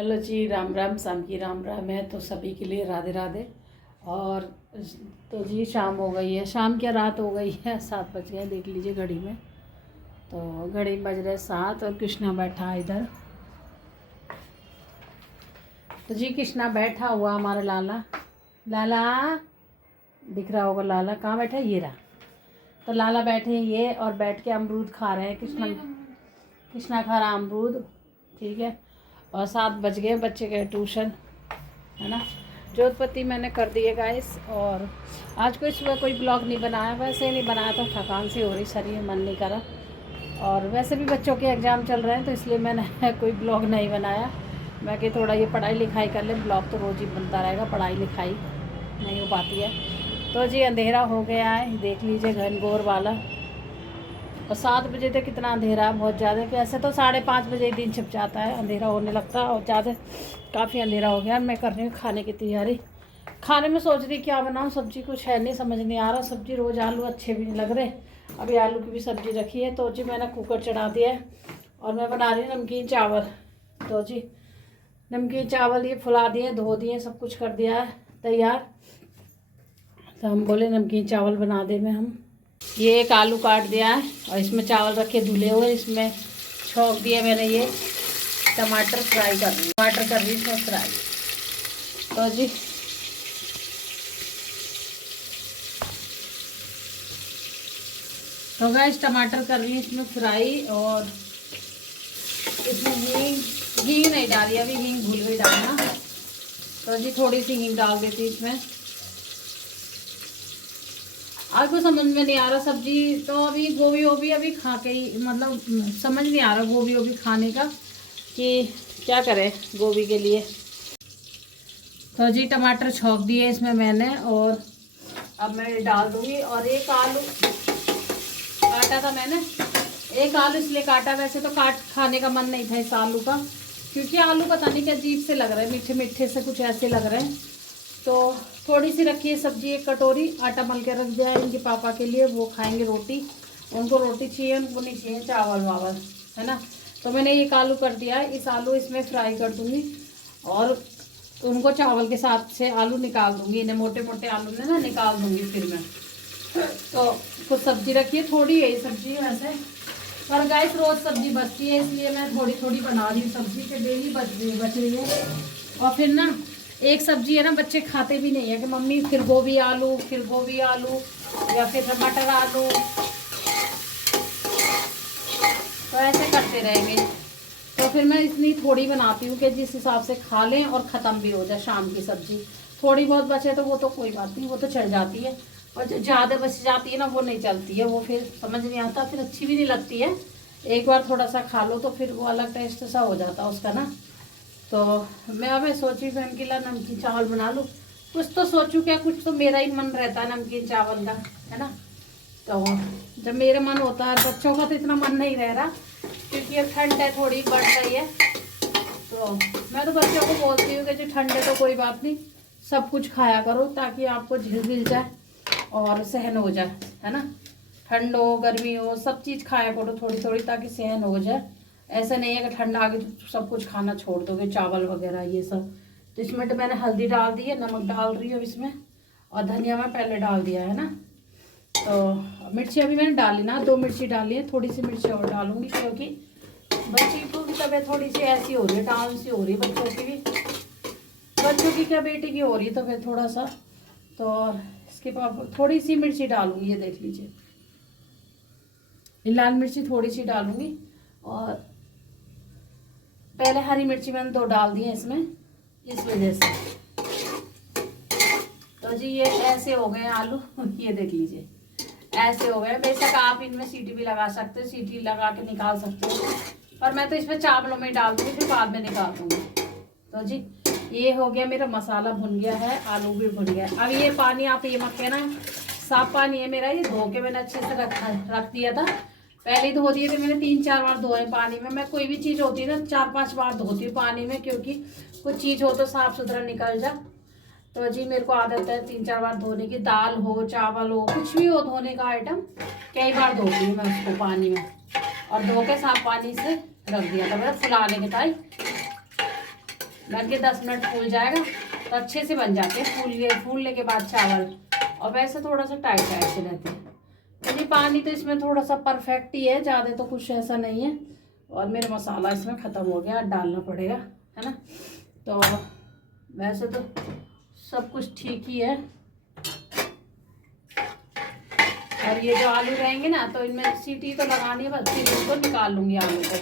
Hello जी, राम राम, शाम की राम राम है तो सभी के लिए राधे राधे। और तो जी शाम हो गई है, शाम क्या रात हो गई है, 7 बज गए, देख लीजिए घड़ी में। तो घड़ी में बज रहे 7 और कृष्णा बैठा है इधर। तो जी कृष्णा बैठा हुआ, हमारा लाला लाला दिख रहा होगा। लाला कहाँ बैठा है, ये रहा। तो लाला बैठे हैं ये, और बैठ के अमरूद खा रहे हैं। कृष्णा खा रहा अमरूद, ठीक है। और 7 बज गए, बच्चे गए ट्यूशन, है ना। जोतपत्ती मैंने कर दी है गाइस। और आज कोई सुबह कोई ब्लॉग नहीं बनाया, वैसे ही नहीं बनाया था, थकान सी हो रही, शरीर मन नहीं करा। और वैसे भी बच्चों के एग्ज़ाम चल रहे हैं तो इसलिए मैंने कोई ब्लॉग नहीं बनाया। मैं कि थोड़ा ये पढ़ाई लिखाई कर ले, ब्लॉग तो रोज़ ही बनता रहेगा, पढ़ाई लिखाई नहीं हो पाती है। तो जी अंधेरा हो गया है, देख लीजिए घनघोर वाला। और 7 बजे तक कितना अंधेरा है, बहुत ज़्यादा। कि ऐसे तो 5:30 बजे ही दिन छिप जाता है, अंधेरा होने लगता है। और ज़्यादा काफ़ी अंधेरा हो गया। मैं कर रही हूँ खाने की तैयारी। खाने में सोच रही क्या बनाऊँ, सब्ज़ी कुछ है नहीं, समझ नहीं आ रहा। सब्ज़ी रोज़ आलू अच्छे भी नहीं लग रहे। अभी आलू की भी सब्ज़ी रखी है। तो जी मैंने कुकर चढ़ा दिया है और मैं बना रही हूँ नमकीन चावल। तो जी नमकीन चावल ये फुला दिए, धो दिए, सब कुछ कर दिया है तैयार। तो हम बोले नमकीन चावल बना दे में हम। ये एक आलू काट दिया है और इसमें चावल रखे धुले हुए, इसमें छोंक दिए मैंने। ये टमाटर फ्राई कर रही, टमाटर कर रही इसमें फ्राई। तो जी तो गाइस टमाटर कर रही है इसमें फ्राई। और इसमें हींग नहीं डाली, अभी हींग भूल गई डालना। तो जी थोड़ी सी हींग डाल देती इसमें। आपको समझ में नहीं आ रहा सब्जी, तो अभी गोभी वोभी अभी खा के ही, मतलब समझ नहीं आ रहा गोभी वोभी खाने का कि क्या करें गोभी के लिए। तो जी टमाटर छौंक दिए इसमें मैंने, और अब मैं डाल दूंगी। और एक आलू काटा था मैंने, एक आलू इसलिए काटा, वैसे तो खाने का मन नहीं था इस आलू का, क्योंकि आलू पता नहीं क्या अजीब से लग रहे हैं, मीठे मीठे से कुछ ऐसे लग रहे हैं। तो थोड़ी सी रखी है सब्जी, एक कटोरी आटा मल के रख दिया है इनके पापा के लिए, वो खाएंगे रोटी। उनको रोटी चाहिए, उनको नहीं चाहिए चावल वावल, है ना। तो मैंने एक आलू कर दिया है, इस आलू इसमें फ्राई कर दूंगी और उनको चावल के साथ से आलू निकाल दूंगी। इन्हें मोटे मोटे आलू में ना निकाल दूंगी फिर मैं। तो कुछ सब्जी रखी है, थोड़ी है ये सब्जी वैसे, पर गाइस रोज सब्जी बचती है, इसलिए मैं थोड़ी थोड़ी बना रही हूँ सब्जी, के डेली बच रही है। और फिर ना एक सब्जी है ना, बच्चे खाते भी नहीं है कि मम्मी फिर गोभी आलू, फिर गोभी आलू, या फिर मटर आलू, तो ऐसे करते रहेंगे। तो फिर मैं इतनी थोड़ी बनाती हूँ कि जिस हिसाब से खा लें और ख़त्म भी हो जाए शाम की सब्जी। थोड़ी बहुत बचे तो वो तो कोई बात नहीं, वो तो चल जाती है। और जो ज़्यादा बच जाती है ना, वो नहीं चलती है, वो फिर समझ नहीं आता, फिर अच्छी भी नहीं लगती है। एक बार थोड़ा सा खा लो तो फिर वो अलग टेस्ट सा हो जाता है उसका ना। तो मैं अब सोची बहन के लिए नमकीन चावल बना लूँ। कुछ तो सोचूं क्या, कुछ तो मेरा ही मन रहता है नमकीन चावल का, है ना। तो जब मेरा मन होता है, बच्चों का तो इतना मन नहीं रह रहा क्योंकि अब ठंड है, थोड़ी बढ़ रही है। तो मैं तो बच्चों को बोलती हूँ कि जो ठंड है तो कोई बात नहीं, सब कुछ खाया करो ताकि आपको झिल मिल जाए और सहन हो जाए, है ना। ठंड हो गर्मी हो सब चीज़ खाया करो थोड़ी थोड़ी, ताकि सहन हो जाए। ऐसा नहीं है कि ठंड आ गई तो सब कुछ खाना छोड़ दोगे, चावल वगैरह ये सब। तो इसमें तो मैंने हल्दी डाल दी है, नमक डाल रही हूँ इसमें, और धनिया मैं पहले डाल दिया है ना। तो मिर्ची अभी मैंने डाली ना, 2 मिर्ची डाली है, थोड़ी सी मिर्ची और डालूंगी क्योंकि बच्ची को भी तबीयत थोड़ी सी ऐसी हो रही है, डाउन सी हो रही है बच्चों की भी, बच्चों की क्या बेटी की हो रही है तबीयत थोड़ा सा। तो इसके पापा थोड़ी सी मिर्ची डालूंगी, ये देख लीजिए, लाल मिर्ची थोड़ी सी डालूंगी। और पहले हरी मिर्ची मैंने 2 डाल दी है इसमें, इस वजह से। तो जी ये ऐसे हो गए आलू, ये देख लीजिए ऐसे हो गए। बेशक आप इनमें सीटी भी लगा सकते हो, सीटी लगा के निकाल सकते हो, पर मैं तो इसमें चावलों में डाल दूंगी, फिर बाद में निकाल दूंगी। तो जी ये हो गया, मेरा मसाला भुन गया है, आलू भी भुन गया। अब ये पानी आप ये मत कहना साफ पानी है मेरा, ये धो के मैंने अच्छे से रख दिया था। पहले ही धो दिए थे मैंने, 3-4 बार धोए पानी में। मैं कोई भी चीज़ होती है ना 4-5 बार धोती हूँ पानी में, क्योंकि कुछ चीज़ हो तो साफ़ सुथरा निकल जा। तो जी मेरे को आदत है 3-4 बार धोने की, दाल हो चावल हो कुछ भी हो धोने का आइटम, कई बार धोती हूँ मैं उसको पानी में। और धो के साफ पानी से रख दिया था मैंने फुलाने के टाइम। ढक के 10 मिनट फूल जाएगा तो अच्छे से बन जाते हैं। फूलने के बाद चावल, और वैसे थोड़ा सा टाइट टाइट से रहते हैं। तो पानी तो इसमें थोड़ा सा परफेक्ट ही है, ज़्यादा तो कुछ ऐसा नहीं है। और मेरा मसाला इसमें ख़त्म हो गया, डालना पड़ेगा, है ना। तो वैसे तो सब कुछ ठीक ही है। और ये जो आलू रहेंगे ना, तो इनमें सीटी तो लगानी है, बस फिर इसको निकाल लूँगी आलू को,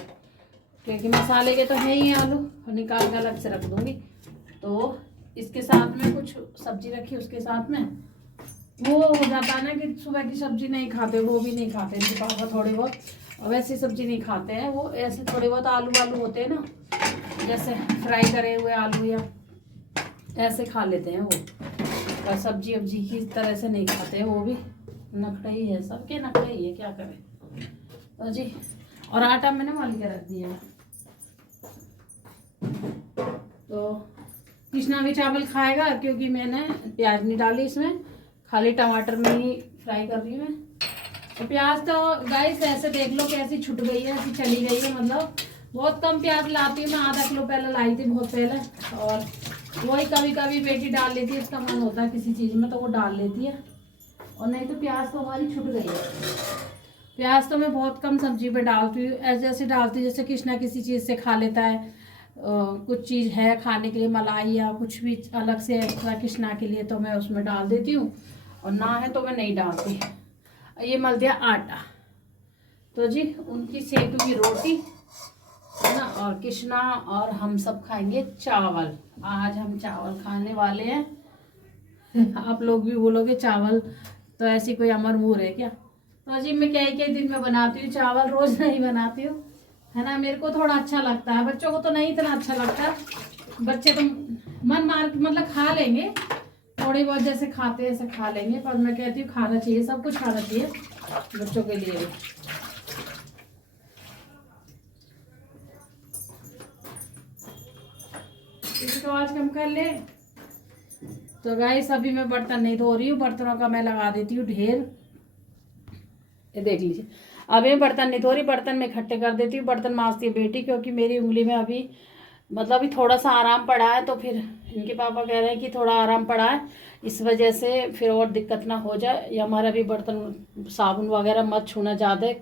क्योंकि मसाले के तो है ही आलू, और निकाल के अलग से रख दूँगी। तो इसके साथ में कुछ सब्जी रखी, उसके साथ में वो हो जाता है ना कि सुबह की सब्जी नहीं खाते, वो भी नहीं खाते इनके पापा थोड़ी बहुत, और वैसी सब्जी नहीं खाते हैं वो, ऐसे थोड़े बहुत आलू वालू होते हैं ना, जैसे फ्राई करे हुए आलू या ऐसे खा लेते हैं वो, और सब्जी वब्जी की तरह से नहीं खाते हैं वो भी। नखड़ा ही है, सबके नखड़ा ही है, क्या करें। तो जी, और आटा मैंने मल के रख दिया है। तो कृष्णा भी चावल खाएगा, क्योंकि मैंने प्याज नहीं डाली इसमें, खाली टमाटर में ही फ्राई कर रही हूँ मैं। तो प्याज तो गाइस ऐसे देख लो कैसी छूट गई है, ऐसी चली गई है, मतलब बहुत कम प्याज लाती हूँ मैं। आधा किलो पहले लाई थी, बहुत पहले, और वही कभी कभी बेटी डाल लेती है, इसका मन होता है किसी चीज़ में तो वो डाल लेती है, और नहीं तो प्याज तो हमारी छूट गई है। प्याज तो मैं बहुत कम सब्जी पे डालती हूँ, ऐसे डालती हूँ जैसे कृष्णा किसी चीज़ से खा लेता है, कुछ चीज़ है खाने के लिए, मलाई या कुछ भी अलग से एक्स्ट्रा कृष्णा के लिए, तो मैं उसमें डाल देती हूँ, और ना है तो मैं नहीं डालती। ये मल दिया आटा, तो जी उनकी सेकूंगी रोटी, है ना, और कृष्णा और हम सब खाएंगे चावल। आज हम चावल खाने वाले हैं। आप लोग भी बोलोगे चावल तो ऐसी कोई अमर मूर है क्या। तो जी मैं कई दिन में बनाती हूँ चावल, रोज नहीं बनाती हूँ, है ना। मेरे को थोड़ा अच्छा लगता है, बच्चों को तो नहीं इतना अच्छा लगता। बच्चे तो मन मार मतलब खा लेंगे थोड़ी बहुत, जैसे खाते हैं ऐसे खा लेंगे, पर मैं कहती हूँ खाना चाहिए, सब कुछ खाना चाहिए बच्चों के लिए भी। इसको आज कम कर ले। तो गाइस अभी मैं बर्तन नहीं धो रही हूँ, बर्तनों का मैं लगा देती हूँ ढेर, ये देख लीजिए। अभी मैं बर्तन नहीं धो रही, बर्तन में इकट्ठे कर देती हूँ। बर्तन मांजती है बेटी, क्योंकि मेरी उंगली में अभी मतलब अभी थोड़ा सा आराम पड़ा है, तो फिर इनके पापा कह रहे हैं कि थोड़ा आराम पड़ा है, इस वजह से फिर और दिक्कत ना हो जाए, या हमारा भी बर्तन साबुन वगैरह मत छूना ज़्यादा।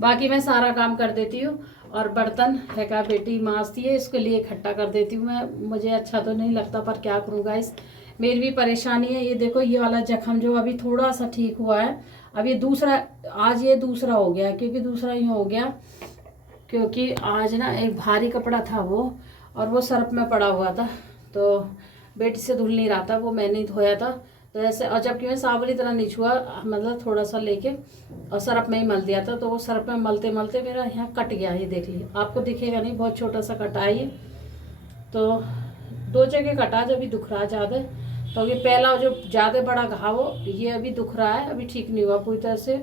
बाकी मैं सारा काम कर देती हूँ, और बर्तन है का बेटी मांजती है, इसके लिए इकट्ठा कर देती हूँ मैं। मुझे अच्छा तो नहीं लगता, पर क्या करूँ गाइस, मेरी भी परेशानी है। ये देखो, ये वाला जख्म जो अभी थोड़ा सा ठीक हुआ है, अब ये दूसरा, आज ये दूसरा हो गया, क्योंकि दूसरा यूँ हो गया क्योंकि आज ना एक भारी कपड़ा था वो, और वो सर्फ में पड़ा हुआ था, तो बेटी से धुल नहीं रहा था, वो मैंने ही धोया था। तो ऐसे, और जबकि मैं साबुन इतना नहीं छुआ, मतलब थोड़ा सा लेके और सर्फ में ही मल दिया था, तो वो सर्फ में मलते मलते मेरा यहाँ कट गया। ये देख लीजिए, आपको दिखेगा नहीं, बहुत छोटा सा कटा है ये, तो 2 जगह कटा जो अभी दुख रहा है ज़्यादा। तो ये पहला जो ज़्यादा बड़ा घाव हो, ये अभी दुख रहा है, अभी ठीक नहीं हुआ पूरी तरह से।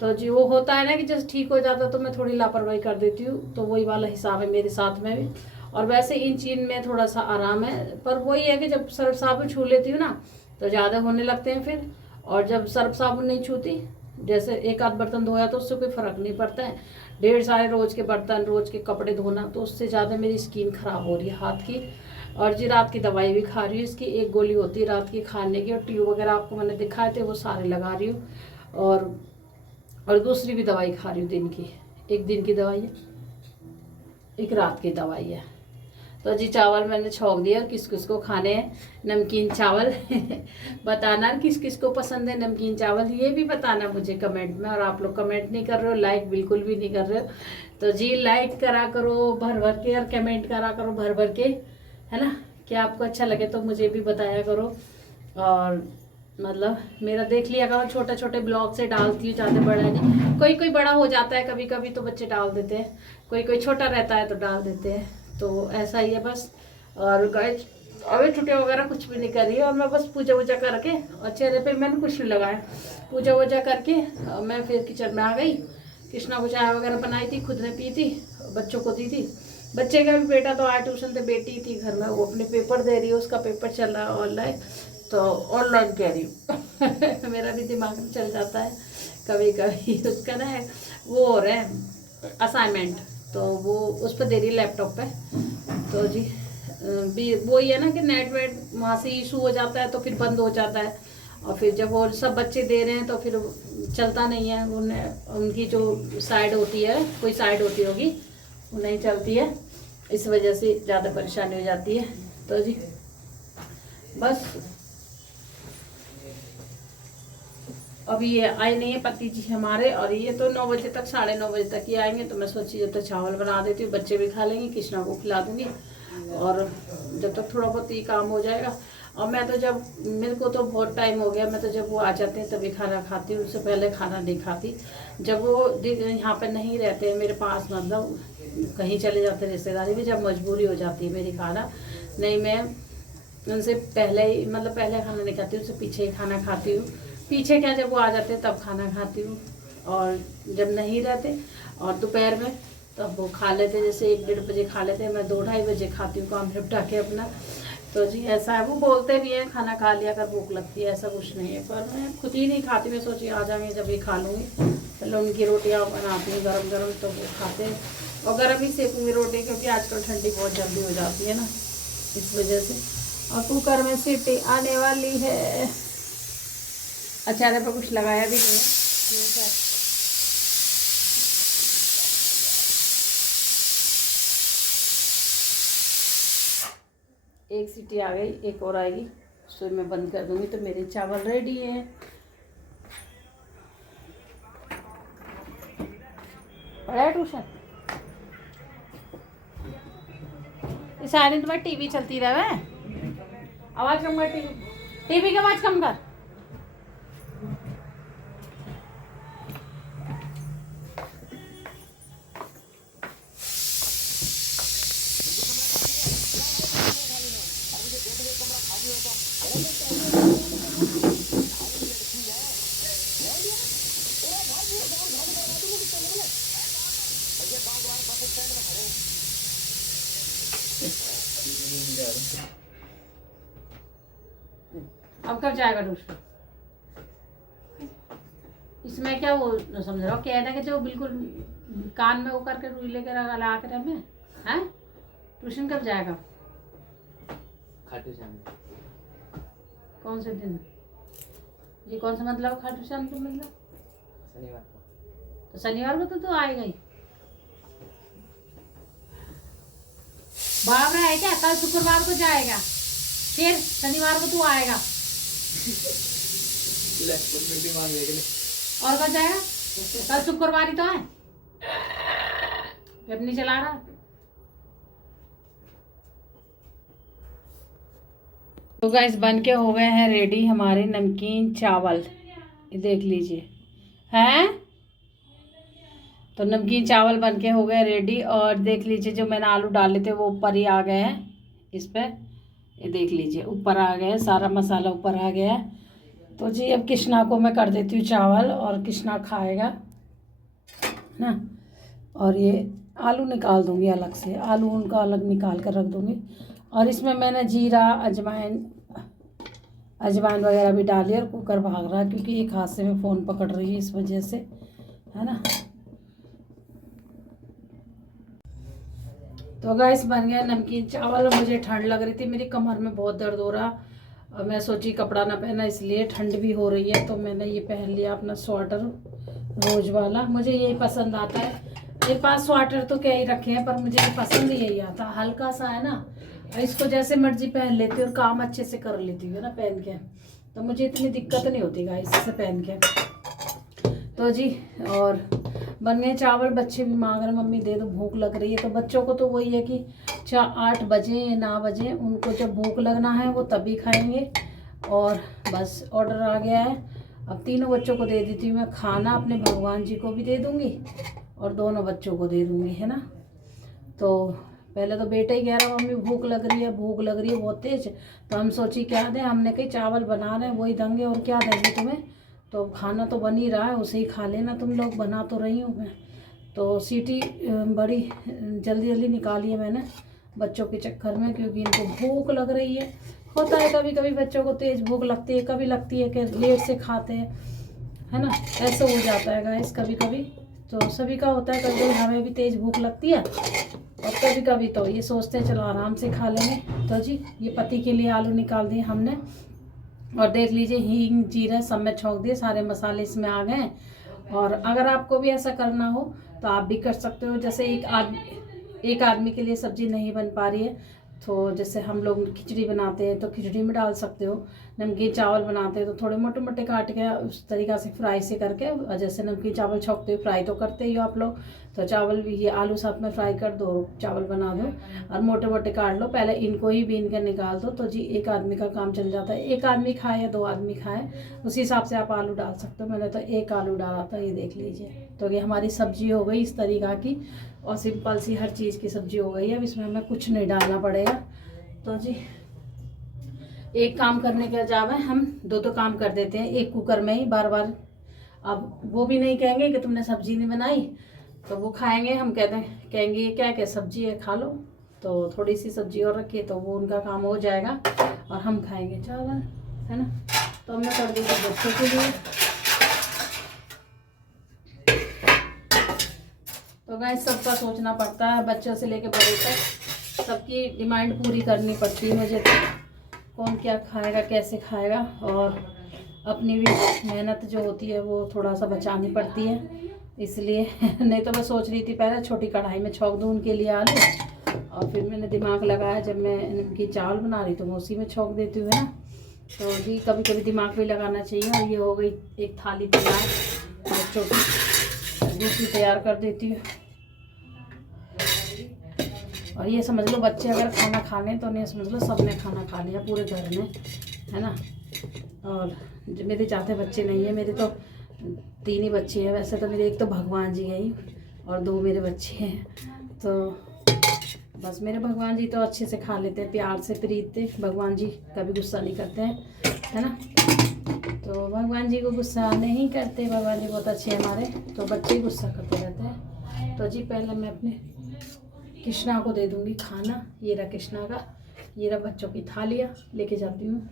तो जी वो होता है ना कि जैसे ठीक हो जाता तो मैं थोड़ी लापरवाही कर देती हूँ, तो वही वाला हिसाब है मेरे साथ में भी। और वैसे इन चीज़ में थोड़ा सा आराम है, पर वही है कि जब सर्फ साबुन छू लेती हूँ ना तो ज़्यादा होने लगते हैं फिर, और जब सर्फ साबुन नहीं छूती, जैसे एक आध बर्तन धोया तो उससे कोई फ़र्क नहीं पड़ता है। ढेर सारे रोज़ के बर्तन, रोज़ के कपड़े धोना, तो उससे ज़्यादा मेरी स्किन ख़राब हो रही है हाथ की। और जी रात की दवाई भी खा रही हूँ, इसकी 1 गोली होती है रात की खाने की, और ट्यूब वगैरह आपको मैंने दिखाए थे वो सारे लगा रही हूँ, और दूसरी भी दवाई खा रही हूँ दिन की। 1 दिन की दवाई है, 1 रात की दवाई है। तो जी चावल मैंने छौंक दिया, और किस किस को खाने हैं नमकीन चावल। बताना किस किस को पसंद है नमकीन चावल, ये भी बताना मुझे कमेंट में। और आप लोग कमेंट नहीं कर रहे हो, लाइक बिल्कुल भी नहीं कर रहे हो, तो जी लाइक करा करो भर भर के, और कमेंट करा करो भर भर के, है ना। क्या आपको अच्छा लगे तो मुझे भी बताया करो। और मतलब मेरा देख लिया करो, छोटे छोटे ब्लॉग से डालती हूँ, ज़्यादा बड़ा नहीं। कोई कोई बड़ा हो जाता है कभी कभी तो बच्चे डाल देते हैं, कोई कोई छोटा रहता है तो डाल देते हैं, तो ऐसा ही है बस। और गाइस अभी छुट्टियाँ वगैरह कुछ भी नहीं कर रही है, और मैं बस पूजा वूजा करके, और चेहरे पे मैंने कुछ नहीं लगाया, पूजा वूजा करके मैं फिर किचन में आ गई। कृष्णा को चाय वगैरह बनाई थी, खुद ने पी थी, बच्चों को दी थी। बच्चे का भी बेटा तो आया ट्यूशन से, बेटी थी घर में, वो अपने पेपर दे रही है, उसका पेपर चल रहा है ऑनलाइन, तो ऑनलाइन कह रही हूँ। मेरा भी दिमाग में चल जाता है कभी कभी। उसका ना वो हो रहा है असाइनमेंट, तो वो उस पर दे रही है लैपटॉप पे। तो जी भी वही है ना कि नेट वेट वहाँ से इशू हो जाता है तो फिर बंद हो जाता है, और फिर जब वो सब बच्चे दे रहे हैं तो फिर चलता नहीं है। उनकी जो साइड होती है, कोई साइड होती होगी, वो नहीं चलती है, इस वजह से ज़्यादा परेशानी हो जाती है। तो जी बस अभी ये आए नहीं है पति जी हमारे, और ये तो 9 बजे तक, 9:30 बजे तक ही आएंगे। तो मैं सोची जब तक चावल बना देती हूँ, बच्चे भी खा लेंगे, कृष्णा को खिला दूँगी, और जब तक थोड़ा बहुत ये काम हो जाएगा। और मैं तो जब, मेरे को तो बहुत टाइम हो गया, मैं तो जब वो आ जाते हैं तभी खाना खाती हूँ, उससे पहले खाना नहीं खाती। जब वो यहाँ पर नहीं रहते हैं मेरे पास, मतलब कहीं चले जाते हैं रिश्तेदारी में, जब मजबूरी हो जाती है मेरी खाना, नहीं मैं उनसे पहले ही, मतलब पहले खाना नहीं खाती, उससे पीछे ही खाना खाती हूँ। पीछे क्या, जब वो आ जाते हैं तब खाना खाती हूँ, और जब नहीं रहते और दोपहर में तब वो खा लेते, जैसे 1-1:30 बजे खा लेते हैं, मैं 2-2:30 बजे खाती हूँ काम निपटा के अपना। तो जी ऐसा है, वो बोलते भी हैं खाना खा लिया अगर भूख लगती है, ऐसा कुछ नहीं है, पर मैं खुद ही नहीं खाती। मैं सोची आ जाएंगे जब ये खा लूँगी, पहले उनकी रोटियाँ बनाती हूँ गरम गरम, तो वो खाते हैं, और गरम ही सेकूँगी रोटी, क्योंकि आजकल ठंडी बहुत जल्दी हो जाती है ना, इस वजह से। और कुकर में सीटी आने वाली है, अचार पर कुछ लगाया भी नहीं है। एक सीटी आ गई, एक और आएगी, सो मैं बंद कर दूंगी तो मेरे चावल रेडी है। पढ़ा ट्यूशन, इस साइड तुम्हारी टीवी चलती रहे, आवाज़ कम कर, टीवी की आवाज़ कम कर। अब कब जाएगा ट्यूशन? इसमें क्या वो समझ रहा हो, कह कि जो बिल्कुल कान में वो करके रुई लेकर ला कर हमें, हैं ट्यूशन कब जाएगा? खाटू श्याम। कौन से दिन? ये कौन सा मतलब खाटू श्याम का मतलब? शनिवार को। तो शनिवार को तो तू आएगा ही। बाबरा है क्या? कल शुक्रवार को जाएगा, फिर शनिवार को तू आएगा, और कब जाएगा? कल शुक्रवार ही तो है, जब नहीं चला रहा। तो गाइस बन के हो गए हैं रेडी हमारे नमकीन चावल, ये देख लीजिए हैं। तो नमकीन चावल बन के हो गए रेडी, और देख लीजिए जो मैंने आलू डाले थे वो ऊपर ही आ गए हैं इस पर, ये देख लीजिए ऊपर आ गए, सारा मसाला ऊपर आ गया है। तो जी अब कृष्णा को मैं कर देती हूँ चावल, और कृष्णा खाएगा ना। और ये आलू निकाल दूँगी अलग से, आलू उनका अलग निकाल कर रख दूँगी। और इसमें मैंने जीरा अजवाइन वगैरह भी डाली, और कुकर भाग रहा है क्योंकि एक हाथ से मैं फ़ोन पकड़ रही है, इस वजह से, है ना। तो गाइस बन गया नमकीन चावल। और मुझे ठंड लग रही थी, मेरी कमर में बहुत दर्द हो रहा, और मैं सोची कपड़ा ना पहना, इसलिए ठंड भी हो रही है तो मैंने ये पहन लिया अपना स्वेटर रोज वाला। मुझे यही पसंद आता है, मेरे पास स्वेटर तो क्या ही रखे हैं, पर मुझे पसंद यही आता, हल्का सा है ना, इसको जैसे मर्जी पहन लेती हूँ और काम अच्छे से कर लेती हूँ ना पहन के, तो मुझे इतनी दिक्कत नहीं होती गाइस इससे पहन के। तो जी और बन गए चावल, बच्चे भी मांग रहे मम्मी दे दो, भूख लग रही है। तो बच्चों को तो वही है कि 8 बजे या 9 बजे उनको जब भूख लगना है वो तभी खाएंगे। और बस ऑर्डर आ गया है, अब तीनों बच्चों को दे देती हूँ मैं खाना, अपने भगवान जी को भी दे दूँगी और दोनों बच्चों को दे दूँगी, है ना। तो पहले तो बेटा ही कह रहा मम्मी भूख लग रही है बहुत तेज, तो हम सोची क्या दें, हमने कही चावल बना रहे हैं वही देंगे, और क्या देंगे तुम्हें, तो खाना तो बन ही रहा है उसे ही खा लेना तुम लोग, बना तो रही हूँ मैं। तो सीटी बड़ी जल्दी निकाली है मैंने बच्चों के चक्कर में, क्योंकि इनको भूख लग रही है। होता है कभी कभी बच्चों को तेज़ भूख लगती है, कभी लगती है कि लेट से खाते हैं, है ना, ऐसे हो जाता है गाइस कभी कभी। तो सभी का होता है, कभी कभी हमें भी तेज़ भूख लगती है और कभी कभी तो ये सोचते हैं चलो आराम से खा लेंगे। तो जी ये पति के लिए आलू निकाल दिए हमने और देख लीजिए हींग जीरा सब में छोंक दिए, सारे मसाले इसमें आ गए। और अगर आपको भी ऐसा करना हो तो आप भी कर सकते हो। जैसे एक आदमी के लिए सब्जी नहीं बन पा रही है तो जैसे हम लोग खिचड़ी बनाते हैं तो खिचड़ी में डाल सकते हो। नमकीन चावल बनाते हैं तो थोड़े मोटे मोटे काट के उस तरीक़ा से फ्राई से करके, और जैसे नमकीन चावल छोंकते हो फ्राई तो करते ही हो आप लोग, तो चावल भी ये आलू साथ में फ्राई कर दो, चावल बना दो और मोटे मोटे काट लो, पहले इनको ही बीन कर निकाल दो। तो जी एक आदमी का काम चल जाता है। एक आदमी खाए या 2 आदमी खाए उसी हिसाब से आप आलू डाल सकते हो। मैंने तो 1 आलू डाला था, ये देख लीजिए। तो ये हमारी सब्जी हो गई इस तरीक़ा की और सिंपल सी हर चीज़ की सब्जी हो गई है। अब इसमें हमें कुछ नहीं डालना पड़ेगा। तो जी एक काम करने के बजाय हम 2 काम कर देते हैं एक कुकर में ही बार बार। अब वो भी नहीं कहेंगे कि तुमने सब्जी नहीं बनाई, तो वो खाएंगे, हम कहते हैं कहेंगे ये क्या क्या सब्जी है खा लो। तो थोड़ी सी सब्जी और रखिए तो वो उनका काम हो जाएगा और हम खाएंगे चावल, है ना। तो हमने कर दी बच्चों के लिए। तो गाइस सबका सोचना पड़ता है, बच्चों से लेके बड़े तक सबकी डिमांड पूरी करनी पड़ती है मुझे। तो कौन क्या खाएगा कैसे खाएगा, और अपनी भी मेहनत जो होती है वो थोड़ा सा बचानी पड़ती है, इसलिए नहीं तो मैं सोच रही थी पहले छोटी कढ़ाई में छोंक दूँ उनके लिए आलू, और फिर मैंने दिमाग लगाया जब मैं इनकी चावल बना रही तो मैं उसी में छोंक देती हूँ, है ना। तो जी कभी कभी दिमाग भी लगाना चाहिए। और ये हो गई एक थाली तैयार, बच्चों की दूसरी तैयार कर देती हूँ। और ये समझ लो बच्चे अगर खाना खा लें तो नहीं समझ लो सबने खाना खा लिया पूरे घर में, है ना। और जो मेरे ज़्यादा बच्चे नहीं है, मेरे तो 3 ही बच्चे हैं वैसे तो। मेरे एक तो भगवान जी हैं और 2 मेरे बच्चे हैं। तो बस मेरे भगवान जी तो अच्छे से खा लेते हैं, प्यार से प्रीत, भगवान जी कभी गुस्सा नहीं करते हैं, है ना। तो भगवान जी को गुस्सा नहीं करते, भगवान जी बहुत अच्छे हैं हमारे। तो बच्चे गुस्सा करते रहते हैं। तो जी पहले मैं अपने कृष्णा को दे दूंगी खाना। ये रहा कृष्णा का, ये रहा बच्चों की थालियाँ लेके जाती हूँ।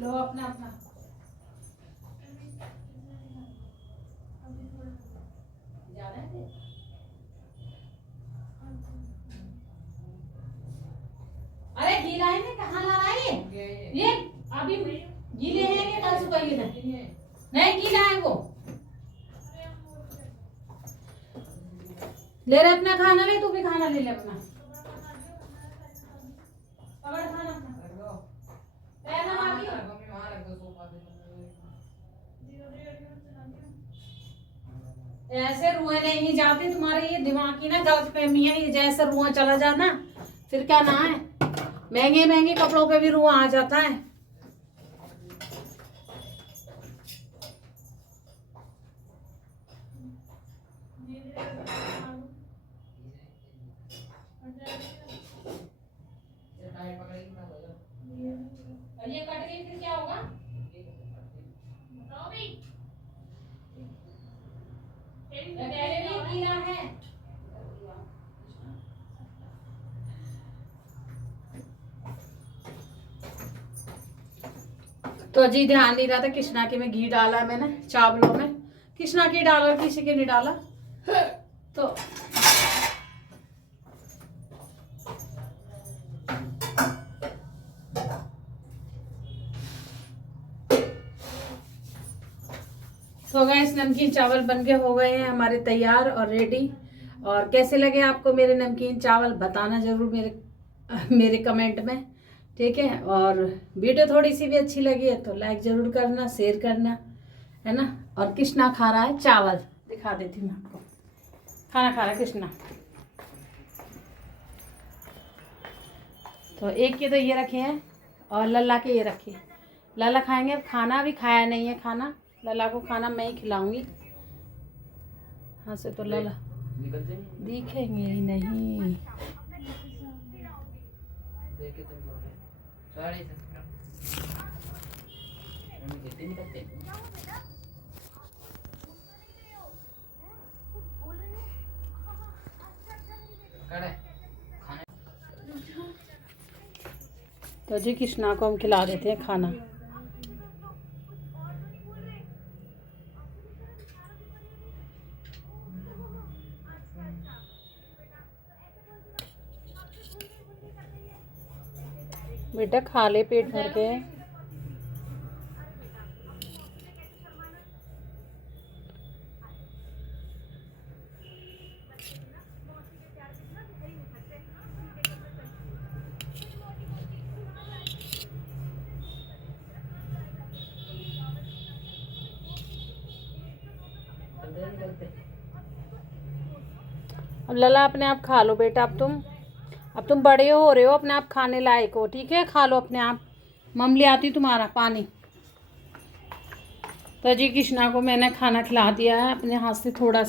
लो अपना अपना। अरे गीला है ना, कहाँ ला रहा है ये अभी गीले हैं कि कल सुबह गीले नहीं, गीला है वो। ले रहे अपना खाना, ले तू भी खाना ले ले अपना, पकड़ खाना अपना। ऐसे रुए नहीं जाते, तुम्हारे ये दिमाग की ना गलतफहमी है। ये जैसे रुआ चला जाना फिर क्या ना है, महंगे महंगे कपड़ों पे भी रुआ आ जाता है। और ये कट गई फिर क्या होगा, बताओ भी। है। तो जी ध्यान नहीं रहा था कृष्णा के में घी डाला मैंने चावलों में, कृष्णा की डाला किसी के नहीं डाला। तो गाइस नमकीन चावल बनके हो गए हैं हमारे तैयार और रेडी। और कैसे लगे आपको मेरे नमकीन चावल बताना जरूर मेरे कमेंट में, ठीक है। और वीडियो थोड़ी सी भी अच्छी लगी है तो लाइक जरूर करना, शेयर करना, है ना। और कृष्णा खा रहा है चावल, दिखा देती हूँ आपको, खाना खा रहा है कृष्णा। तो एक के तो ये रखे हैं और लल्ला के ये रखे। लल्ला खाएंगे, अब खाना भी खाया नहीं है, खाना लल्ला को खाना मैं ही खिलाऊंगी। हाँ से तो लल्ला दिखेंगे ही नहीं। तो जी कृष्णा को हम खिला देते हैं खाना। बेटा खा ले पेट भर के। अब लला अपने आप खा लो बेटा। अब तुम बड़े हो रहे हो, अपने आप खाने लायक हो, ठीक है? खा लो अपने आप। मम्मी आती तुम्हारा पानी। तो जी कृष्णा को मैंने खाना खिला दिया है अपने हाथ से, थोड़ा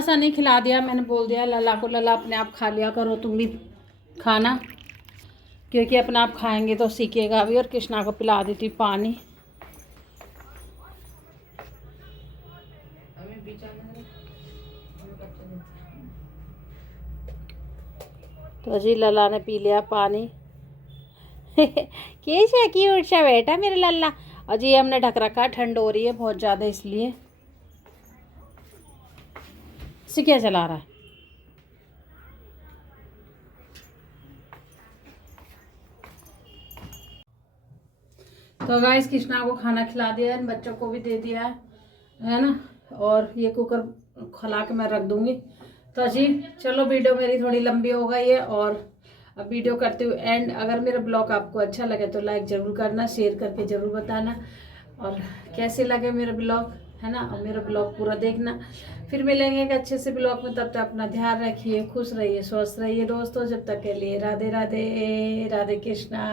सा नहीं खिला दिया, मैंने बोल दिया लला को, लला अपने आप खा लिया करो तुम भी खाना, क्योंकि अपने आप खाएंगे तो सीखेगा भी। और कृष्णा को पिला देती पानी। तो जी लला ने पी लिया पानी। कैसा क्यूट सा बेटा मेरा लल्ला। और जी हमने ढक रखा है, ठंड हो रही है बहुत ज़्यादा, इसलिए। इसे क्या चला रहा है? तो गाइस कृष्णा को खाना खिला दिया है, बच्चों को भी दे दिया है ना। और ये कुकर खिला के मैं रख दूंगी। तो जी चलो, वीडियो मेरी थोड़ी लंबी हो गई है और अब वीडियो करते हुए एंड। अगर मेरा ब्लॉग आपको अच्छा लगे तो लाइक ज़रूर करना, शेयर करके ज़रूर बताना, और कैसे लगे मेरा ब्लॉग, है ना। और मेरा ब्लॉग पूरा देखना। फिर मिलेंगे एक अच्छे से ब्लॉग में। तब तक अपना ध्यान रखिए, खुश रहिए, स्वस्थ रहिए दोस्तों। जब तक के लिए राधे राधे, राधे कृष्णा।